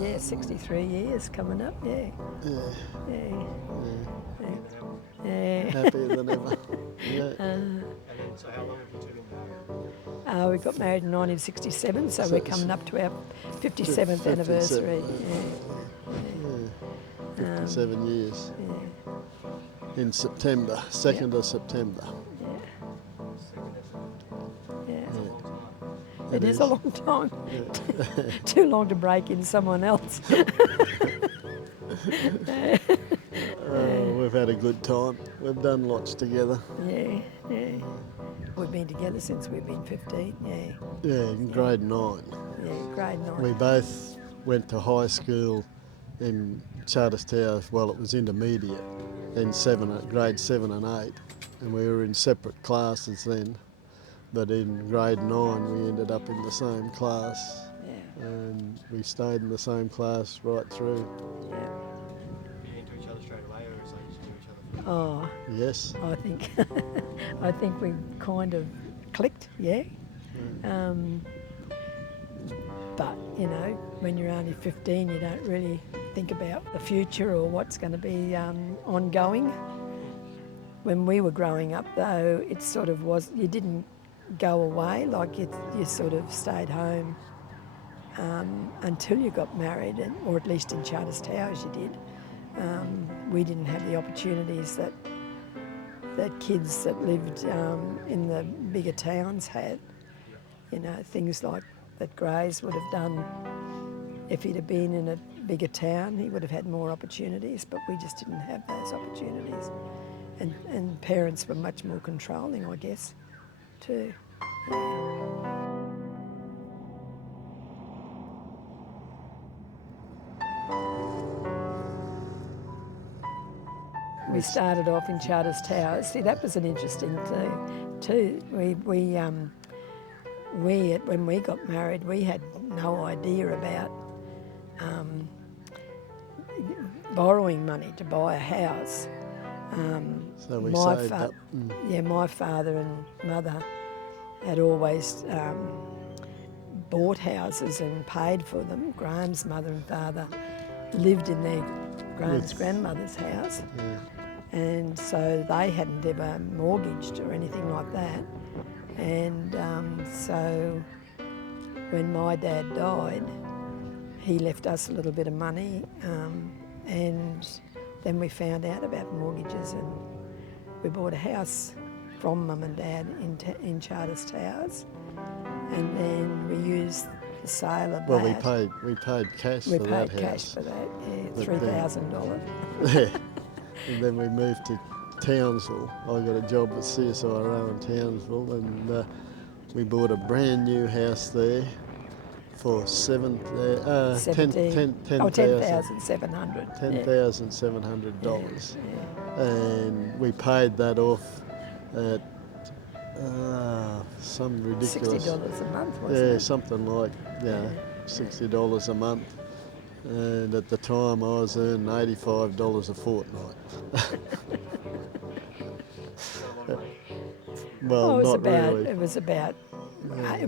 yeah, 63 years coming up, yeah. Yeah. Yeah. Yeah. Yeah. Happier than ever. Yeah. And then, so how long have you two been married? We got married in 1967, so So we're it's coming up to our 57th 57, anniversary. Yeah. 57 years. Yeah. In September, 2nd of September. Yeah. Yeah. It's a long time. It is a long time. Yeah. Too long to break in someone else. We've had a good time. We've done lots together. Yeah, yeah. We've been together since we've been 15, yeah. Yeah, in grade 9. Yeah, grade 9. We both went to high school in Charters Towers, well, it was intermediate, in grade 7 and 8, and we were in separate classes then. But in grade 9 we ended up in the same class, and we stayed in the same class right through. Yeah. Were you into each other straight away, or is it like you just knew each other? Oh, Yes. I think we kind of clicked, yeah. But, you know, when you're only 15, you don't really think about the future or what's going to be ongoing. When we were growing up, though, it sort of was, you didn't go away, like you sort of stayed home until you got married, or at least in Charters Towers you did. We didn't have the opportunities that kids that lived in the bigger towns had. You know, things like that Grazy would have done. If he'd have been in a bigger town, he would have had more opportunities, but we just didn't have those opportunities. And parents were much more controlling, I guess, too. We started off in Charters Towers. See, that was an interesting thing too. When we got married, we had no idea about borrowing money to buy a house. So we saved up. Yeah, my father and mother had always bought houses and paid for them. Graham's mother and father lived in their Graham's grandmother's house. Yeah. And so they hadn't ever mortgaged or anything like that. And so when my dad died, he left us a little bit of money, and then we found out about mortgages, and we bought a house from Mum and Dad in Charters Towers, and then we used the sale of Well, that. we paid cash We for paid that cash house. for that, yeah, But $3,000. Yeah. And then we moved to Townsville. I got a job with CSIRO in Townsville, and we bought a brand new house there for $10,700. $10,700. Yeah. And we paid that off at some ridiculous... $60 a month, wasn't it? Something like, $60 a month. And at the time I was earning $85 a fortnight. Well, not really. It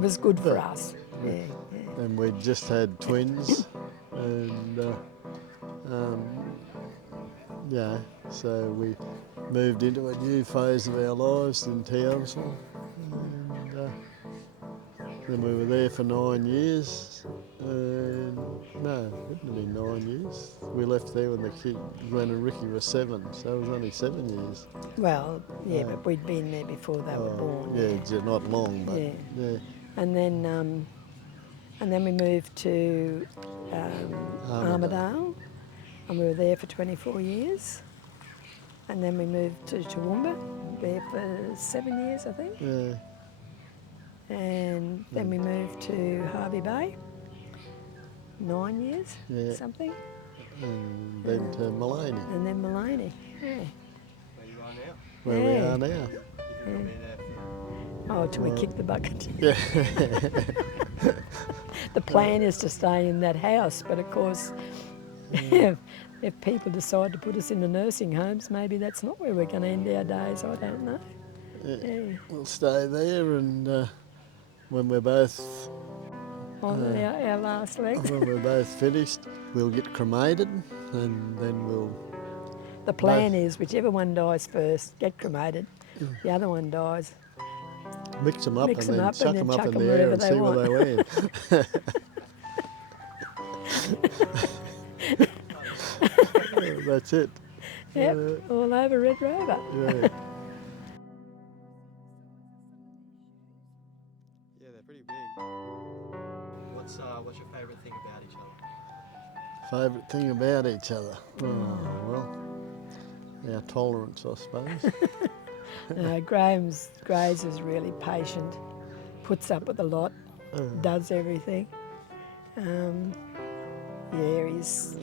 was good for us. Yeah. And we just had twins, and so we moved into a new phase of our lives in Townsville, and then we were there for 9 years. No, it wouldn't have been 9 years. We left there when Glenn and Ricky were 7, so it was only 7 years. Well, yeah, but we'd been there before they were born. Yeah, not long, but yeah. And then we moved to Armidale, and we were there for 24 years. And then we moved to Toowoomba, there for 7 years, I think. Yeah. And then we moved to Harvey Bay, 9 years, something. And then to Maloney. And then Maloney, yeah. Where you are now? Where we are now. You think you'll be there for... Oh, till we kick the bucket. Yeah. The plan is to stay in that house, but of course, if people decide to put us into nursing homes, maybe that's not where we're going to end our days, I don't know. Yeah. We'll stay there, and when we're both on our last leg. When we're both finished, we'll get cremated, and then we'll... The plan is whichever one dies first, get cremated. The other one dies. Mix them up Mix and them then up chuck and then them up chuck in them the air wherever and they see where they land. That's it. Yep, all over Red Rover. Yeah. Yeah, they're pretty big. What's your favourite thing about each other? Favourite thing about each other? Oh, well, our tolerance, I suppose. Grazy's really patient, puts up with a lot, does everything. He's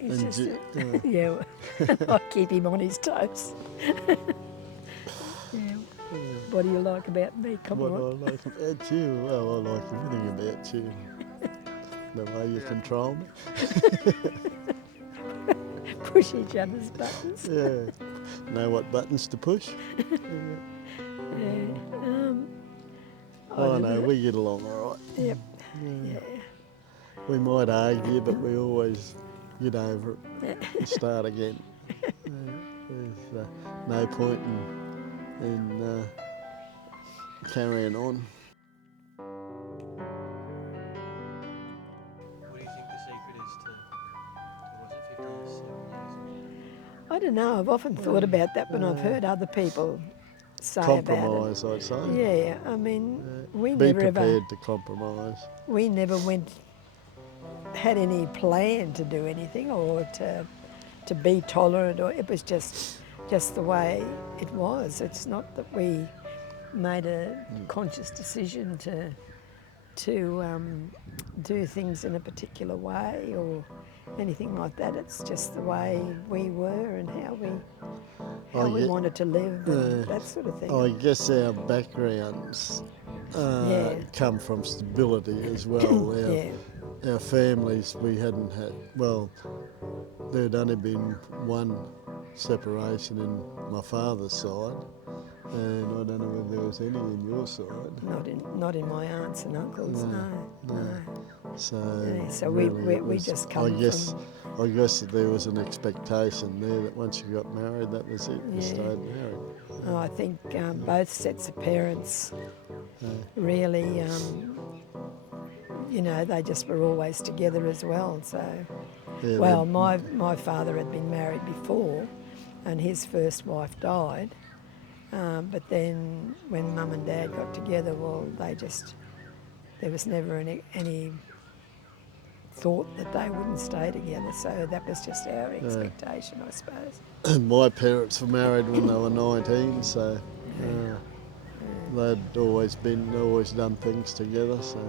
And just, Ju- yeah, I keep him on his toes. Yeah. What do you like about me? Come What on. I like about you? Well, I like everything about you. The way you control me. Push each other's buttons. Yeah. Know what buttons to push? Yeah. Oh no, we get along all right. Yep. Yeah. Yeah. We might argue, but we always get over it and start again. There's no point in carrying on. What do you think the secret is to was it 57 years? I don't know. I've often thought about that when I've heard other people say about Compromise, I'd say. it. Yeah. I mean, we Be never prepared to compromise. we never had any plan to do anything or to be tolerant, or it was just the way it was. It's not that we made a conscious decision to do things in a particular way or anything like that. It's just the way we were and how we wanted to live and that sort of thing. I guess our backgrounds come from stability as well. Our families, we hadn't had, well, there'd only been one separation in my father's side, and I don't know whether there was any in your side. Not in my aunts and uncles, no. So, we really just come I guess that there was an expectation there that once you got married, that was it, you stayed married. Oh, I think both sets of parents really, they just were always together as well. So, my father had been married before, and his first wife died. But then when Mum and Dad got together, well, there was never any thought that they wouldn't stay together. So that was just our expectation, I suppose. My parents were married when they were 19, so they'd always done things together. So. Do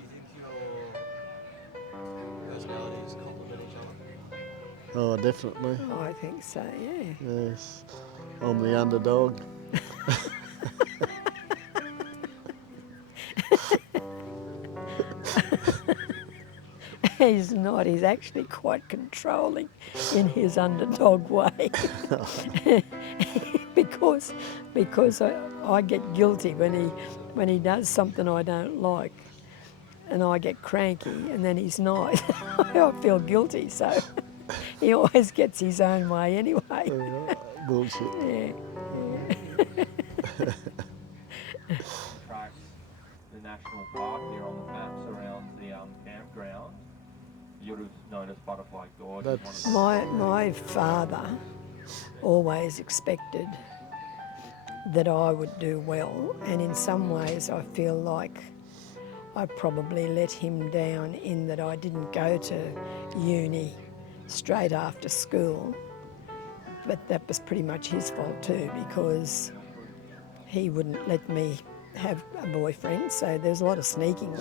you think your personalities complement each other? Oh, definitely. Oh, I think so, yeah. Yes, I'm the underdog. He's not. He's actually quite controlling in his underdog way. because I get guilty when he does something I don't like, and I get cranky, and then he's not. I feel guilty, so he always gets his own way anyway. Bullshit. Yeah. Tracks the national park here on the maps around the campground. You'd have noticed Butterfly Gorge. That's My father always expected that I would do well, and in some ways I feel like I probably let him down in that I didn't go to uni straight after school, but that was pretty much his fault too, because he wouldn't let me have a boyfriend, so there was a lot of sneaking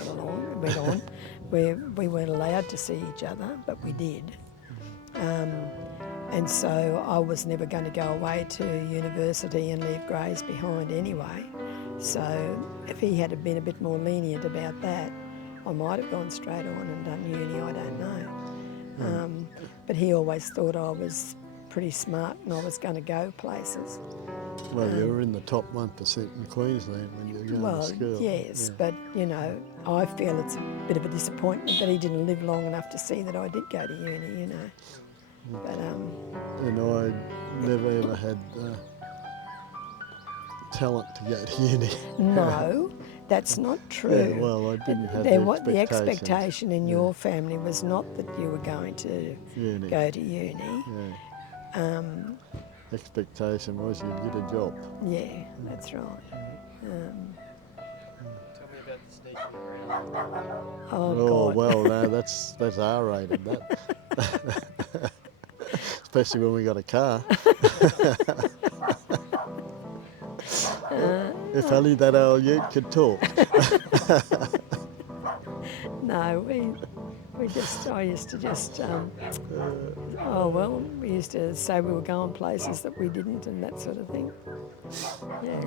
went on where we weren't allowed to see each other, but we did. And so I was never going to go away to university and leave Grazy behind anyway. So if he had been a bit more lenient about that, I might have gone straight on and done uni, I don't know. But he always thought I was pretty smart and I was going to go places. Well, you were in the top 1% in Queensland when you were going Well, to school. yes, Yeah. but you know, I feel it's a bit of a disappointment that he didn't live long enough to see that I did go to uni, you know. But And I never ever had talent to go to uni. no, that's not true. Yeah, well, I didn't have There the was the expectations. expectation in Yeah. your family was not that you were going to Uni. go to uni. Yeah. Expectation was you'd get a job. Yeah, that's right. Tell me about the sneaking around. Oh, Oh God. well, no, that's R-rated. That, especially when we got a car. If only that old ute could talk. No, I used to just, oh well, we used to say we were going places that we didn't and that sort of thing. Yeah,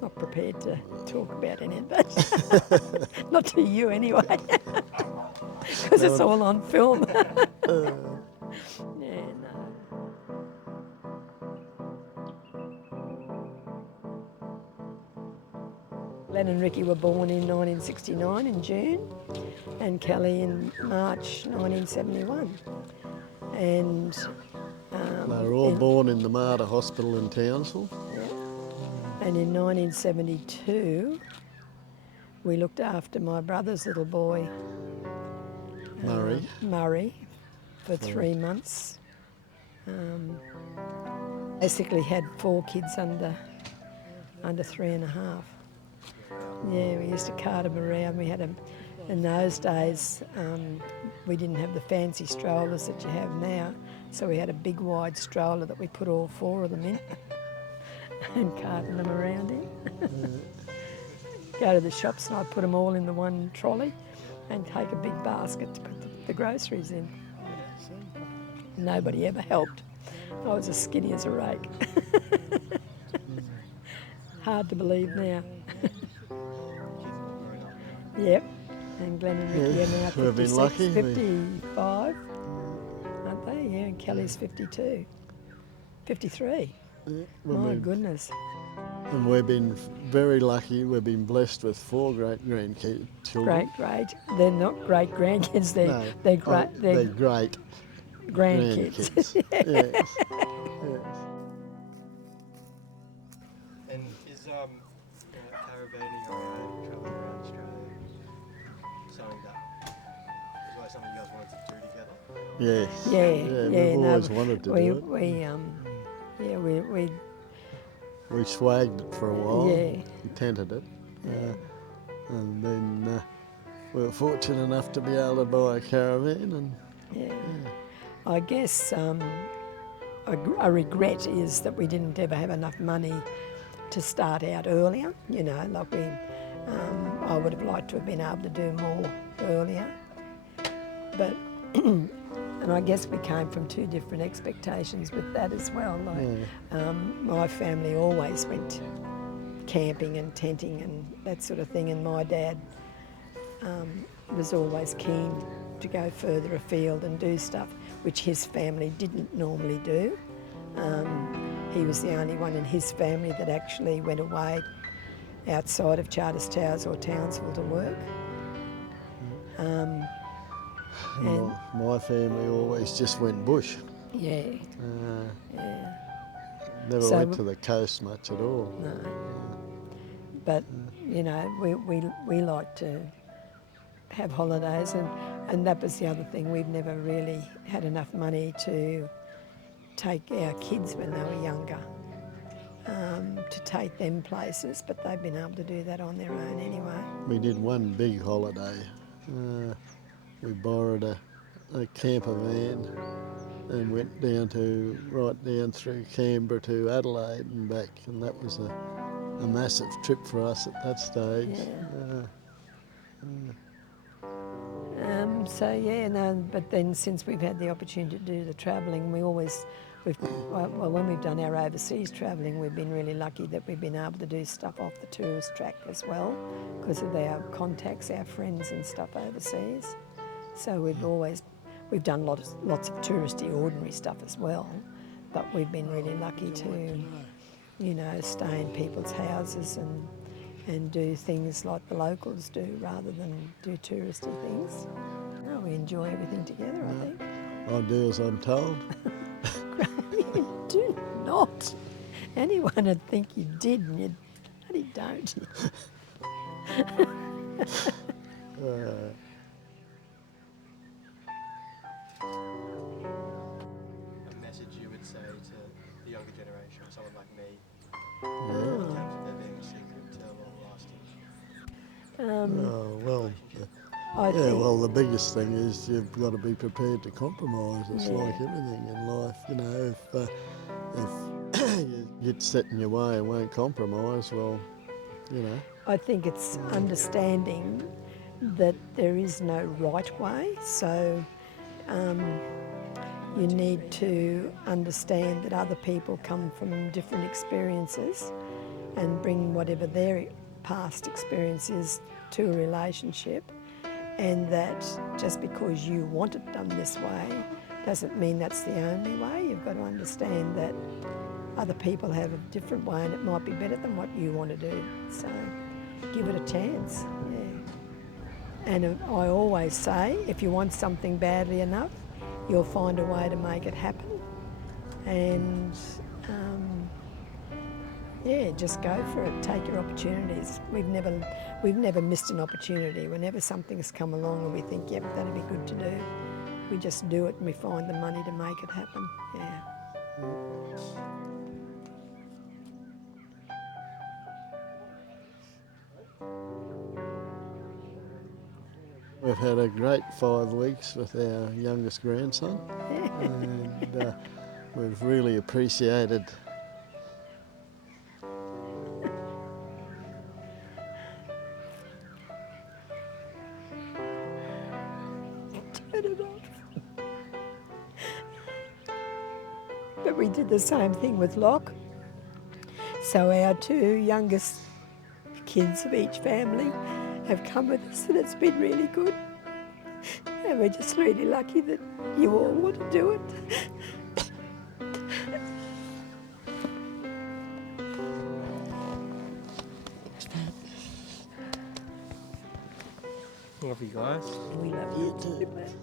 not prepared to talk about any of that. Not to you anyway, because it's all on film. Yeah, no. Glenn and Ricky were born in 1969 in June, and Kelly in March 1971. And They were all born in the Mater Hospital in Townsville. yeah. And in 1972, we looked after my brother's little boy, Murray, for 3 months. Basically had 4 kids under 3.5. Yeah, we used to cart them around. We had them in those days. We didn't have the fancy strollers that you have now, so we had a big wide stroller that we put all 4 of them in and carting them around in. Go to the shops and I'd put them all in the one trolley and take a big basket to put the groceries in. Nobody ever helped. I was as skinny as a rake. Hard to believe now. Yep, and Glenn and Ricky are now We've been 56, lucky. 55, aren't they? Yeah, and Kelly's 52, 53. My goodness. And we've been very lucky. We've been blessed with 4 great grandchildren. Great. They're not great grandkids. They're great. They're great grandkids. yes. Yes. And is caravanning or travelling around Australia something something you guys wanted to do together? Yes. Yeah. We've always wanted to do it. We swagged it for a while. Yeah. We tented it. And then we were fortunate enough to be able to buy a caravan. And I guess a regret is that we didn't ever have enough money to start out earlier. You know, like I would have liked to have been able to do more earlier. But, and I guess we came from 2 different expectations with that as well. Like, my family always went camping and tenting and that sort of thing, and my dad was always keen to go further afield and do stuff which his family didn't normally do. He was the only one in his family that actually went away outside of Charters Towers or Townsville to work. And my family always just went bush. yeah. Never went to the coast much at all. No. But, you know, we like to have holidays, and that was the other thing. We've never really had enough money to take our kids when they were younger, to take them places, but they've been able to do that on their own anyway. We did one big holiday. We borrowed a camper van and went right down through Canberra to Adelaide and back, and that was a massive trip for us at that stage. But then since we've had the opportunity to do the travelling, when we've done our overseas travelling, we've been really lucky that we've been able to do stuff off the tourist track as well, because of our contacts, our friends and stuff overseas. So we've done lots of touristy, ordinary stuff as well, but we've been really lucky to you know, stay in people's houses and do things like the locals do rather than do touristy things. No, we enjoy everything together, I think. I do as I'm told. You do not. Anyone would think you did, and you bloody don't. A message you would say to the younger generation, or someone like me, Yeah. in terms of there being a secret to long lasting Oh, well, I yeah, think, well, the biggest thing is you've got to be prepared to compromise. It's Yeah. like everything in life, you know. If you get set in your way and won't compromise, well, you know. I think it's understanding that there is no right way. So you need to understand that other people come from different experiences and bring whatever their past experience is to a relationship, and that just because you want it done this way doesn't mean that's the only way. You've got to understand that other people have a different way and it might be better than what you want to do. So give it a chance, yeah. And I always say, if you want something badly enough, you'll find a way to make it happen. And yeah, just go for it. Take your opportunities. We've never missed an opportunity. Whenever something's come along and we think, yep, that'd be good to do, we just do it and we find the money to make it happen. Yeah. We've had a great 5 weeks with our youngest grandson, Yeah. and we've really appreciated Turn it off. But we did the same thing with Locke. So our 2 youngest kids of each family have come with us, and it's been really good. And we're just really lucky that you all want to do it. Love you guys. We love you too, mate.